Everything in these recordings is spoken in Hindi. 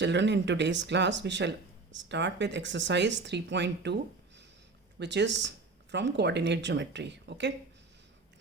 Children, in today's class, we shall start with exercise 3.2, which is from coordinate geometry. Okay.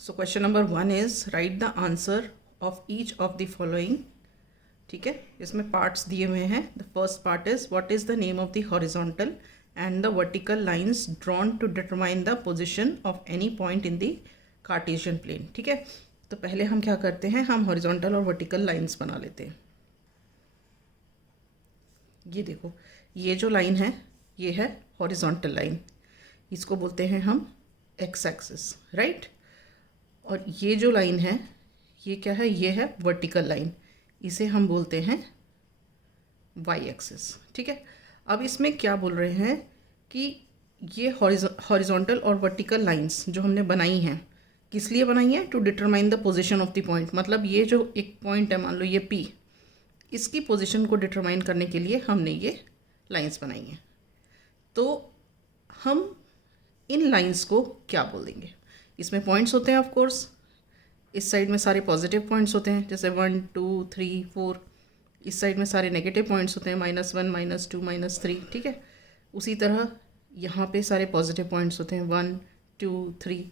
So question number 1 is write the answer of each of the following. ठीक है, इसमें पार्ट्स दिए हुए हैं. The first part is what is the name of the horizontal and the vertical lines drawn to determine the position of any point in the Cartesian plane. ठीक है, तो पहले हम क्या करते हैं, हम हॉरिजॉन्टल और वर्टिकल लाइंस बना लेते हैं. ये देखो, ये जो लाइन है ये है हॉरिजॉन्टल लाइन, इसको बोलते हैं हम एक्स एक्सिस, राइट. और ये जो लाइन है ये क्या है, ये है वर्टिकल लाइन, इसे हम बोलते हैं वाई एक्सिस. ठीक है, अब इसमें क्या बोल रहे हैं कि ये हॉरिजॉन्टल और वर्टिकल लाइंस जो हमने बनाई हैं किस लिए बनाई हैं, to determine the position of the point. मतलब ये जो एक पॉइंट है, मान लो ये पी, इसकी पोजीशन को डिटरमाइन करने के लिए हमने ये लाइंस बनाई हैं. तो हम इन लाइंस को क्या बोल देंगे, इसमें पॉइंट्स होते हैं ऑफ कोर्स, इस साइड में सारे पॉजिटिव पॉइंट्स होते हैं जैसे 1 2 3 4, इस साइड में सारे नेगेटिव पॉइंट्स होते हैं -1 -2 -3. ठीक है, उसी तरह यहाँ पे सारे पॉजिटिव पॉइंट्स होते हैं 1 2 3,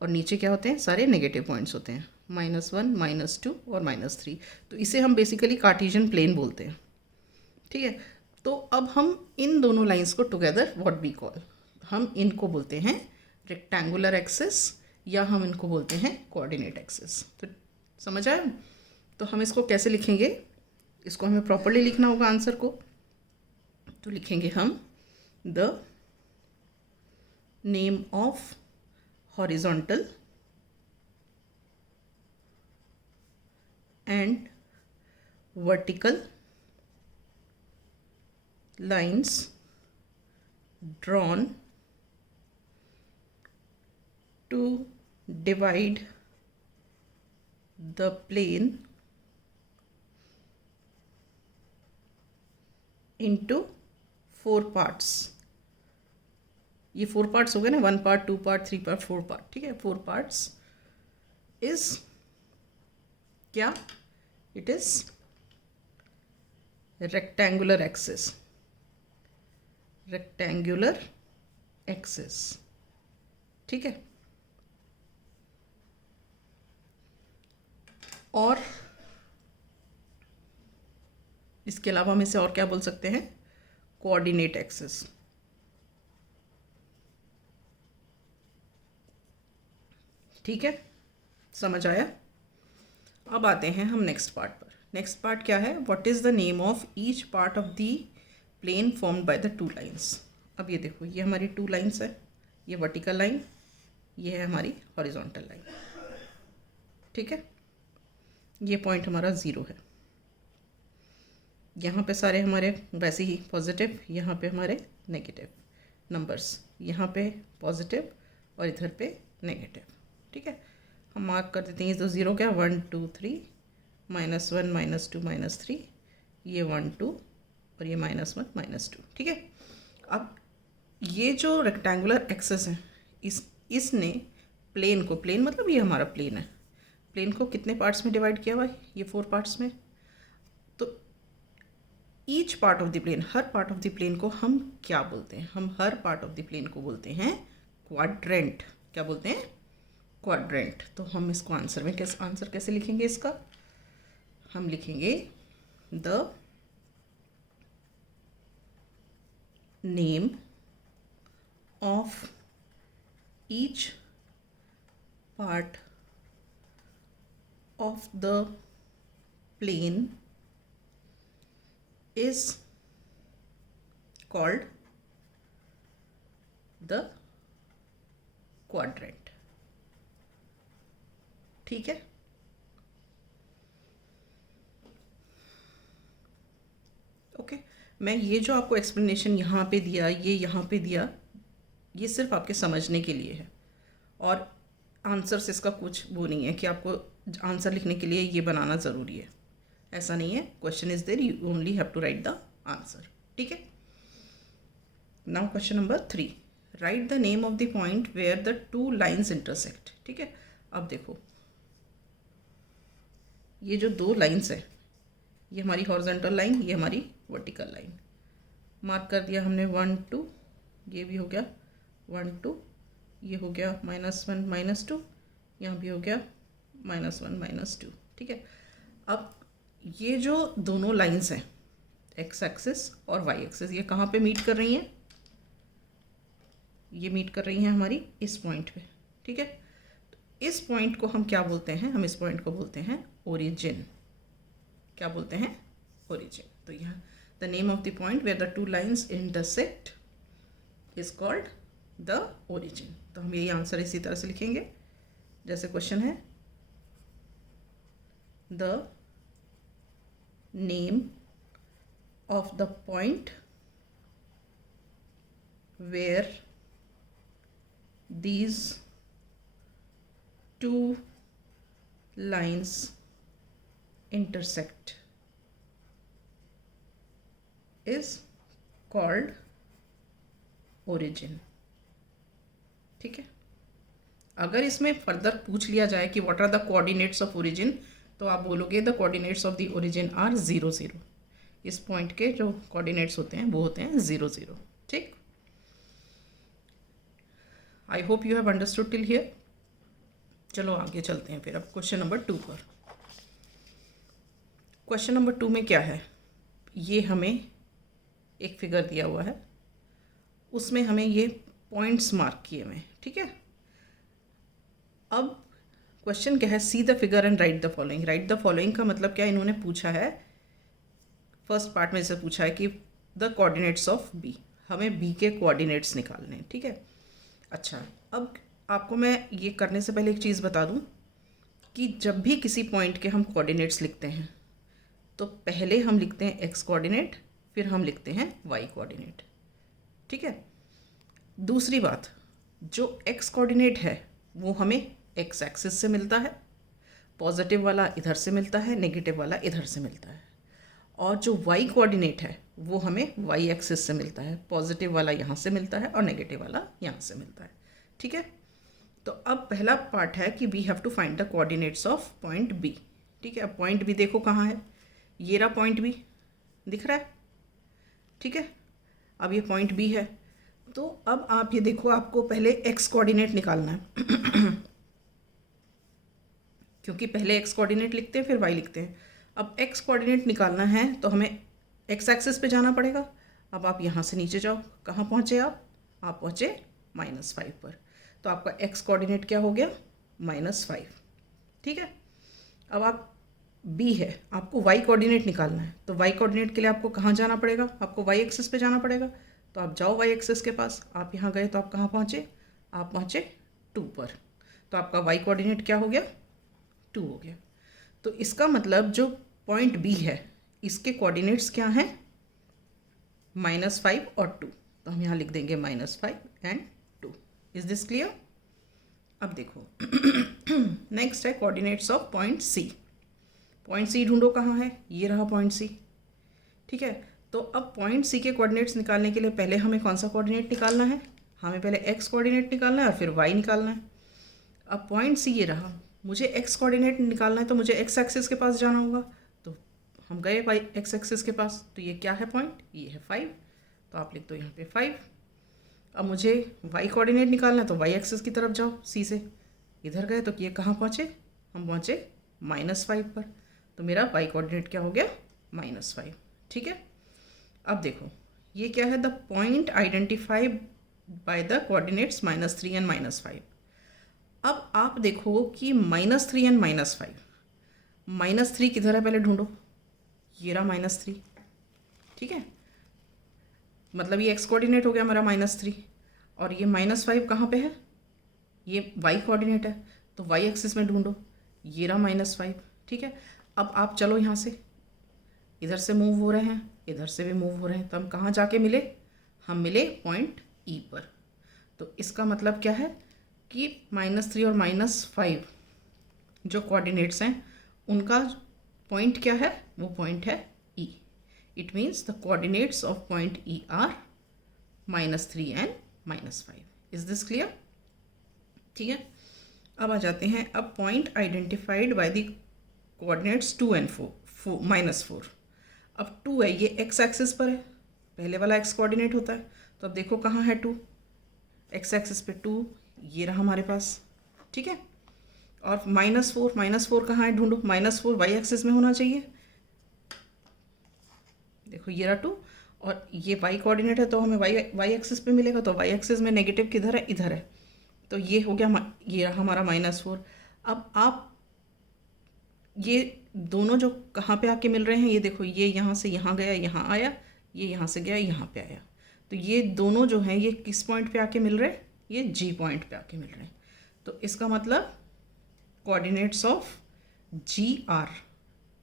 और नीचे क्या होते हैं, सारे नेगेटिव पॉइंट्स होते हैं -1 -2 और -3. तो इसे हम बेसिकली कार्टेशियन प्लेन बोलते हैं. ठीक है, तो अब हम इन दोनों लाइंस को टुगेदर व्हाट वी कॉल, हम इनको बोलते हैं रेक्टेंगुलर एक्सिस या हम इनको बोलते हैं कोऑर्डिनेट एक्सिस. तो समझ आया. तो हम इसको कैसे लिखेंगे, इसको हमें प्रॉपर्ली लिखना होगा आंसर को. तो लिखेंगे हम the name of horizontal and vertical lines drawn to divide the plane into 4 parts. ये 4 parts हो गए ना, 1 part 2 part 3 part 4 part. ठीक है, 4 parts is क्या, it is rectangular axis. Rectangular axis. ठीक है, और इसके अलावा हम इसे और क्या बोल सकते हैं, कोऑर्डिनेट एक्सिस. ठीक है, समझ आया. अब आते हैं हम नेक्स्ट पार्ट पर. नेक्स्ट पार्ट क्या है, what is the name of each part of the plane formed by the 2 lines. अब ये देखो, ये हमारी 2 लाइंस है, ये वर्टिकल लाइन, ये है हमारी हॉरिजॉन्टल लाइन. ठीक है, ये पॉइंट हमारा 0 है, यहाँ पे सारे हमारे वैसे ही पॉजिटिव, यहाँ पे हमारे नेगेटिव नंबर्स, यहाँ पे पॉजिटिव और इधर पे नेगेटिव. ठीक है, हम मार्क कर देते हैं. ये तो 0 क्या, 1 2 3 -1 -2 -3, ये 1 2 और ये -1 -2. ठीक है, अब ये जो रेक्टेंगुलर एक्सिस है, इसने प्लेन को, प्लेन मतलब ये हमारा प्लेन है, प्लेन को कितने पार्ट्स में डिवाइड किया हुआ है, ये 4 पार्ट्स में. तो each part of the plane, हर पार्ट ऑफ द प्लेन को हम क्या बोलते हैं, हम हर पार्ट ऑफ द प्लेन को बोलते हैं क्वाड्रेंट. क्या बोलते हैं, क्वाड्रेंट. तो हम इसको आंसर में आंसर कैसे लिखेंगे इसका, हम लिखेंगे the name of each part of the plane is called the quadrant. ठीक है, ओके. मैं ये जो आपको एक्सप्लेनेशन यहाँ पे दिया, ये यहाँ पे दिया, ये सिर्फ आपके समझने के लिए है, और आंसर्स इसका कुछ वो नहीं है कि आपको आंसर लिखने के लिए ये बनाना ज़रूरी है, ऐसा नहीं है. Question is there, you only have to write the answer. ठीक है, now question number 3, write the name of the point where the 2 lines intersect. ठीक है, अब देखो, ये जो 2 लाइन्स है ये हमारी हॉरिजॉन्टल लाइन, ये हमारी वर्टिकल लाइन। मार्क कर दिया हमने 1 2, ये भी हो गया 1 2, ये हो गया -1 -2, यहाँ भी हो गया -1 -2। ठीक है, अब ये जो दोनों लाइंस हैं एक्स एक्सिस और वाई एक्सिस, ये कहाँ पे मीट कर रही हैं? ये मीट कर रही हैं हमारी इस पॉइंट पे। ठीक है, तो इस पॉइंट को हम क्या बोलते हैं? हम इस पॉइंट को बोलते हैं ओरिजिन। क्या बोलते हैं? ओरिजिन। तो यहाँ the name of the point where the two lines intersect is called the origin. तो हम यही आंसर इसी तरह से लिखेंगे जैसे क्वेश्चन है, the name of the point where these two lines intersect is called origin। ठीक है, अगर इसमें फर्दर पूछ लिया जाए कि what are the coordinates of origin, तो आप बोलोगे the coordinates of the origin are 0 0। इस पॉइंट के जो कोऑर्डिनेट्स होते हैं वो होते हैं 0 0। ठीक, I hope you have understood till here. चलो आगे चलते हैं फिर अब क्वेश्चन नंबर 2 पर। क्वेश्चन नंबर 2 में क्या है? ये हमें एक फिगर दिया हुआ है, उसमें हमें ये पॉइंट्स मार्क किए हुए हैं। ठीक है, अब क्वेश्चन क्या है? See the figure and right the following. Right the following का मतलब क्या? इन्होंने पूछा है, फर्स्ट पार्ट में जैसे पूछा है कि द कोऑर्डिनेट्स ऑफ बी, हमें बी के कोऑर्डिनेट्स निकालने हैं। ठीक है, अच्छा, अब आपको मैं ये करने से पहले एक चीज़ बता दूं कि जब भी किसी पॉइंट के हम कोऑर्डिनेट्स लिखते हैं तो पहले हम लिखते हैं एक्स कोऑर्डिनेट, फिर हम लिखते हैं वाई कोऑर्डिनेट। ठीक है, दूसरी बात, जो एक्स कोऑर्डिनेट है वो हमें एक्स एक्सिस से मिलता है, पॉजिटिव वाला इधर से मिलता है, नेगेटिव वाला इधर से मिलता है, और जो वाई कोऑर्डिनेट है वो हमें वाई एक्सिस से मिलता है, पॉजिटिव वाला यहाँ से मिलता है और नेगेटिव वाला यहाँ से मिलता है। ठीक है, तो अब पहला पार्ट है कि we have to find the coordinates of point B. ठीक है, अब पॉइंट बी देखो कहाँ है, ये रहा पॉइंट बी, दिख रहा है? ठीक है, अब ये पॉइंट बी है, तो अब आप ये देखो, आपको पहले एक्स कोऑर्डिनेट निकालना है क्योंकि पहले एक्स कोऑर्डिनेट लिखते हैं फिर वाई लिखते हैं। अब एक्स कोऑर्डिनेट निकालना है तो हमें एक्स एक्सिस पे जाना पड़ेगा। अब आप यहाँ से नीचे जाओ, कहाँ पहुँचे आप पहुँचे -5 पर, तो आपका एक्स कोऑर्डिनेट क्या हो गया? -5। ठीक है, अब आप बी है, आपको वाई कोऑर्डिनेट निकालना है, तो वाई कोऑर्डिनेट के लिए आपको कहाँ जाना पड़ेगा? आपको वाई एक्सिस पे जाना पड़ेगा। तो आप जाओ वाई एक्सिस के पास, आप यहाँ गए तो आप कहाँ पहुँचे? आप पहुँचे 2 पर, तो आपका वाई कोऑर्डिनेट क्या हो गया? 2 हो गया। तो इसका मतलब जो पॉइंट बी है इसके कोऑर्डिनेट्स क्या हैं? -5 और 2, तो हम यहाँ लिख देंगे -5 एंड 2। Is this clear? अब देखो नेक्स्ट है coordinates of point C. Point C ढूंढो कहाँ है, ये रहा पॉइंट सी। ठीक है, तो अब पॉइंट सी के कोऑर्डिनेट्स निकालने के लिए पहले हमें कौन सा कोऑर्डिनेट निकालना है? हमें पहले एक्स कोऑर्डिनेट निकालना है और फिर वाई निकालना है। अब पॉइंट सी ये रहा, मुझे एक्स कोऑर्डिनेट निकालना है तो मुझे एक्स एक्सिस के पास जाना होगा, तो हम गए वाई एक्स एक्सिस के पास। तो ये क्या है पॉइंट? ये है 5, तो आप लिख दो यहाँ पे 5। अब मुझे वाई कोऑर्डिनेट निकालना है तो वाई एक्सिस की तरफ जाओ, सी से इधर गए तो ये कहाँ पहुँचे? हम पहुँचे -5 पर, तो मेरा वाई कोऑर्डिनेट क्या हो गया? -5। ठीक है, अब देखो ये क्या है? The point identified by the coordinates -3 and -5। अब आप देखो कि -3 एंड -5, -3 किधर है पहले ढूंढो, ये रहा -3। ठीक है, मतलब ये एक्स कोऑर्डिनेट हो गया हमारा -3, और ये -5 कहाँ पे है? ये वाई कोऑर्डिनेट है, तो वाई एक्सिस में ढूंढो, ये रहा -5। ठीक है, अब आप चलो यहाँ से, इधर से मूव हो रहे हैं, इधर से भी मूव हो रहे हैं, तो हम कहाँ जाके मिले? हम मिले पॉइंट ई पर। तो इसका मतलब क्या है कि -3 और -5 जो कोऑर्डिनेट्स हैं उनका पॉइंट क्या है? वो पॉइंट है E. It means the coordinates of point E are -3 and -5। Is this clear? ठीक है, अब आ जाते हैं, अब point identified by the coordinates 2 and 4, -4। अब 2 है, ये एक्स एक्सिस पर है, पहले वाला एक्स कोऑर्डिनेट होता है, तो अब देखो कहाँ है 2, एक्स एक्सिस पे 2, ये रहा हमारे पास, ठीक है। और -4 कहाँ है ढूंढो, -4 वाई एक्सिस में होना चाहिए, देखो ये रहा 2, और ये वाई कोऑर्डिनेट है तो हमें वाई एक्सिस पे मिलेगा, तो वाई एक्सिस में नेगेटिव किधर है, इधर है, तो ये हो गया, ये रहा हमारा -4। अब आप ये दोनों जो कहाँ पे आके मिल रहे हैं, ये देखो, ये यहाँ से यहाँ गया, यहाँ आया, ये यहाँ से गया, यहाँ पे आया, तो ये दोनों जो हैं ये किस पॉइंट पे आके मिल रहे हैं, ये जी पॉइंट पे आके मिल रहे हैं। तो इसका मतलब coordinates of ji are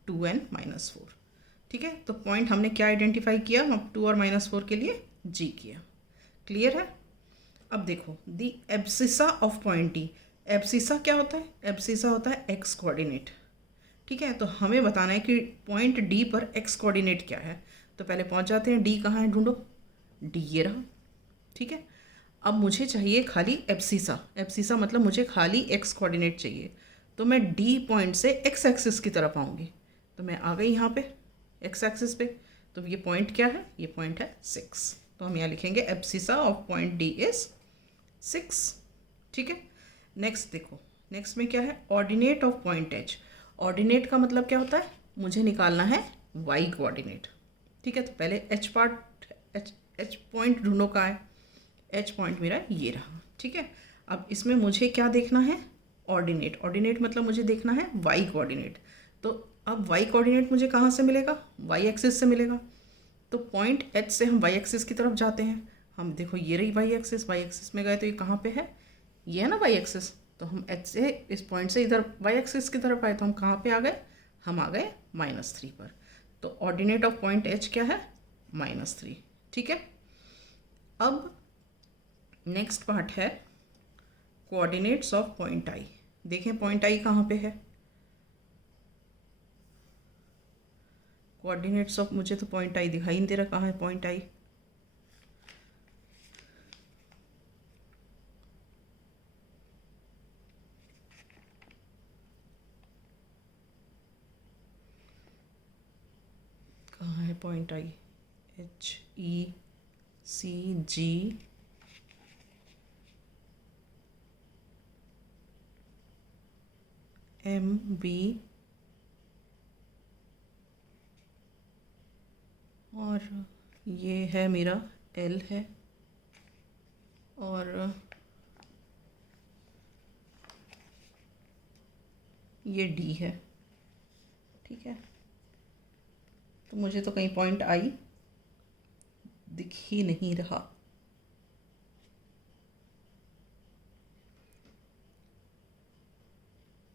2n -4, ठीक है। तो पॉइंट हमने क्या आइडेंटिफाई किया, हम 2 और -4 के लिए जी किया, क्लियर है। अब देखो the abscissa of point D, abscissa क्या होता है, एब्सिसा होता है एक्स कोऑर्डिनेट, ठीक है। तो हमें बताना है कि पॉइंट डी पर एक्स कोऑर्डिनेट क्या है, तो पहले पहुंच जाते हैं, डी कहाँ है ढूंढो, डी ये रहा, ठीक है। अब मुझे चाहिए खाली एब्सिसा, एब्सिसा मतलब मुझे खाली एक्स कोऑर्डिनेट चाहिए, तो मैं डी पॉइंट से एक्स एक्सिस की तरफ आऊँगी, तो मैं आ गई यहाँ पे एक्स एक्सिस पे, तो ये पॉइंट क्या है, ये पॉइंट है 6, तो हम यहाँ लिखेंगे abscissa of point D is 6, ठीक है। नेक्स्ट देखो, नेक्स्ट में क्या है, ordinate of point H, ordinate का मतलब क्या होता है, मुझे निकालना है वाई कोऑर्डिनेट, ठीक है। तो पहले एच पार्ट, एच पॉइंट ढूंढो का है, एच पॉइंट मेरा ये रहा, ठीक है। अब इसमें मुझे क्या देखना है, ऑर्डिनेट, ऑर्डिनेट मतलब मुझे देखना है वाई कोऑर्डिनेट, तो अब वाई कोऑर्डिनेट मुझे कहाँ से मिलेगा, वाई एक्सिस से मिलेगा, तो पॉइंट एच से हम वाई एक्सिस की तरफ जाते हैं, हम देखो ये रही वाई एक्सिस में गए, तो ये कहाँ पे है, ये है ना वाई एक्सिस, तो हम एच से इस पॉइंट से इधर वाई एक्सिस की तरफ आए, तो हम कहाँ पे आ गए, हम आ गए -3 पर, तो ऑर्डिनेट ऑफ पॉइंट एच क्या है, -3, ठीक है। अब नेक्स्ट पार्ट है कोऑर्डिनेट्स ऑफ पॉइंट आई, देखें पॉइंट आई कहाँ पे है, कोऑर्डिनेट्स ऑफ, मुझे तो पॉइंट आई दिखाई नहीं दे रहा, कहाँ है पॉइंट आई, कहाँ है पॉइंट आई, HECG MB और ये है मेरा L है, और ये D है, ठीक है। तो मुझे तो कहीं पॉइंट आई दिख ही नहीं रहा,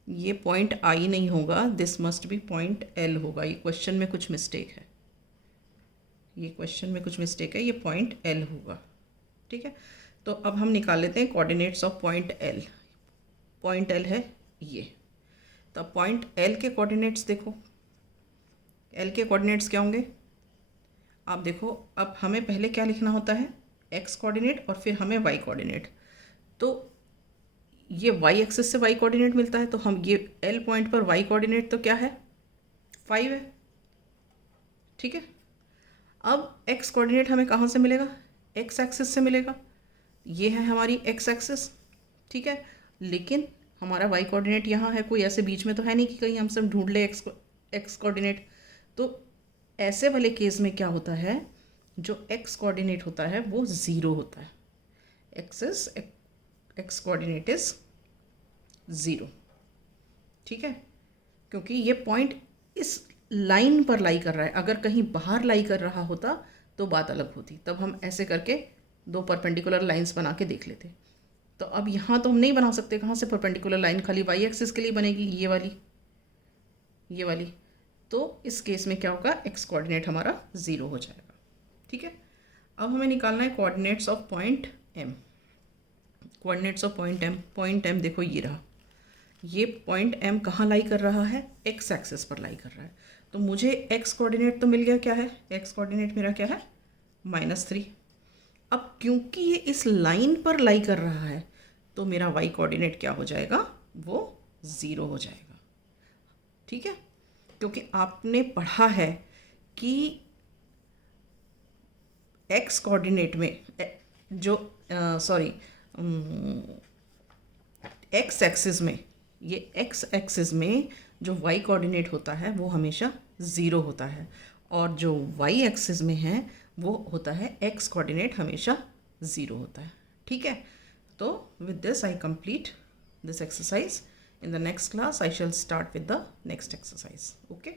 ये पॉइंट आई नहीं होगा, this must be point L होगा, ये क्वेश्चन में कुछ मिस्टेक है, ये क्वेश्चन में कुछ मिस्टेक है, ये पॉइंट एल होगा, ठीक है। तो अब हम निकाल लेते हैं coordinates of point L, point L है ये, तो पॉइंट एल के कोऑर्डिनेट्स देखो, एल के कोऑर्डिनेट्स क्या होंगे, आप देखो, अब हमें पहले क्या लिखना होता है, एक्स कोऑर्डिनेट और फिर हमें वाई कोऑर्डिनेट, तो ये वाई एक्सिस से वाई कोऑर्डिनेट मिलता है, तो हम ये एल पॉइंट पर वाई कोऑर्डिनेट तो क्या है, 5 है, ठीक है। अब एक्स कोऑर्डिनेट हमें कहाँ से मिलेगा, एक्स एक्सिस से मिलेगा, ये है हमारी एक्स एक्सिस, ठीक है। लेकिन हमारा वाई कोऑर्डिनेट यहाँ है, कोई ऐसे बीच में तो है नहीं कि कहीं हम सब ढूंढ ले एक्स कोऑर्डिनेट, तो ऐसे वाले केस में क्या होता है, जो एक्स कोऑर्डिनेट होता है वो 0 होता है, एक्स कोऑर्डिनेट इज 0, ठीक है, क्योंकि ये पॉइंट इस लाइन पर लाई कर रहा है, अगर कहीं बाहर लाई कर रहा होता तो बात अलग होती, तब हम ऐसे करके 2 परपेंडिकुलर लाइंस बना के देख लेते। तो अब यहाँ तो हम नहीं बना सकते, कहाँ से परपेंडिकुलर लाइन, खाली वाई एक्सिस के लिए बनेगी ये वाली, तो इस केस में क्या होगा, एक्स कोऑर्डिनेट हमारा 0 हो जाएगा, ठीक है। अब हमें निकालना है coordinates of point M, coordinates of point M देखो ये रहा, ये पॉइंट एम कहाँ लाई कर रहा है, एक्स एक्सिस पर लाई कर रहा है, तो मुझे एक्स कोऑर्डिनेट तो मिल गया, क्या है, एक्स कोऑर्डिनेट मेरा क्या है, -3। अब क्योंकि ये इस लाइन पर लाई कर रहा है, तो मेरा वाई कोऑर्डिनेट क्या हो जाएगा, वो 0 हो जाएगा, ठीक है। क्योंकि आपने पढ़ा है कि एक्स कोऑर्डिनेट में जो सॉरी एक्स एक्सिस में, ये एक्स एक्सिस में जो वाई कोऑर्डिनेट होता है वो हमेशा ज़ीरो होता है, और जो वाई एक्सिस में है वो होता है एक्स कोऑर्डिनेट हमेशा ज़ीरो होता है। ठीक है, तो with this I complete this exercise. In the next class I shall start with the next exercise. Okay.